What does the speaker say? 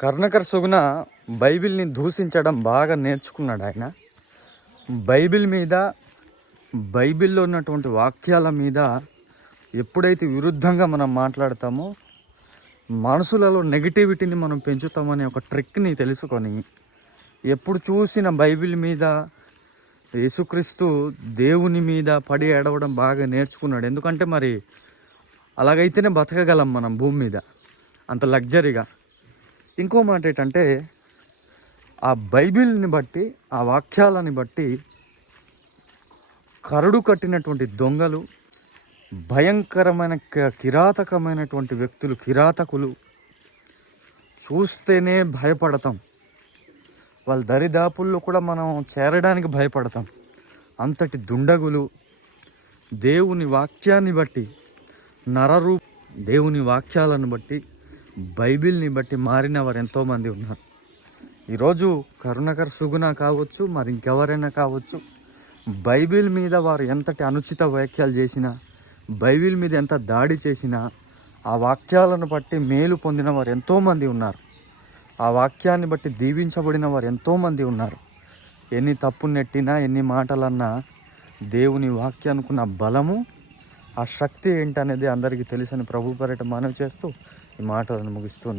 కరుణాకర్ సుగుణ బైబిల్ని దూషించడం బాగా నేర్చుకున్నాడు ఆయన. బైబిల్ మీద, బైబిల్లో ఉన్నటువంటి వాక్యాల మీద ఎప్పుడైతే విరుద్ధంగా మనం మాట్లాడతామో మనసులలో నెగిటివిటీని మనం పెంచుతామనే ఒక ట్రిక్ని తెలుసుకొని ఎప్పుడు చూసిన బైబిల్ మీద, యేసుక్రీస్తు దేవుని మీద పడి ఏడవడం బాగా నేర్చుకున్నాడు. ఎందుకంటే మరి అలాగైతేనే బతకగలం మనం భూమి మీద అంత లగ్జరీగా. ఇంకో మాట ఏంటంటే, ఆ బైబిల్ని బట్టి, ఆ వాక్యాలని బట్టి కరడు కట్టినటువంటి దొంగలు, భయంకరమైన కిరాతకమైనటువంటి వ్యక్తులు, కిరాతకులు చూస్తేనే భయపడతాం. వాళ్ళ దరిదాపుల్లో కూడా మనం చేరడానికి భయపడతాం. అంతటి దుండగులు దేవుని వాక్యాన్ని బట్టి, దేవుని వాక్యాలను బట్టి, బైబిల్ని బట్టి మారిన వారు ఎంతోమంది ఉన్నారు. ఈరోజు కరుణాకర్ సుగుణ కావచ్చు, మరి ఇంకెవరైనా కావచ్చు, బైబిల్ మీద వారు ఎంతటి అనుచిత వ్యాఖ్యలు చేసినా, బైబిల్ మీద ఎంత దాడి చేసినా, ఆ వాక్యాలను బట్టి మేలు పొందిన వారు ఎంతోమంది ఉన్నారు. ఆ వాక్యాన్ని బట్టి దీవించబడిన వారు ఎంతోమంది ఉన్నారు. ఎన్ని తప్పు నెట్టినా, ఎన్ని మాటలన్నా దేవుని వాక్యానుకున్న బలము, ఆ శక్తి ఏంటనేది అందరికీ తెలుసని ప్రభు పేరిట మనవి చేస్తూ ఈ మాటలను ముగిస్తున్నాను.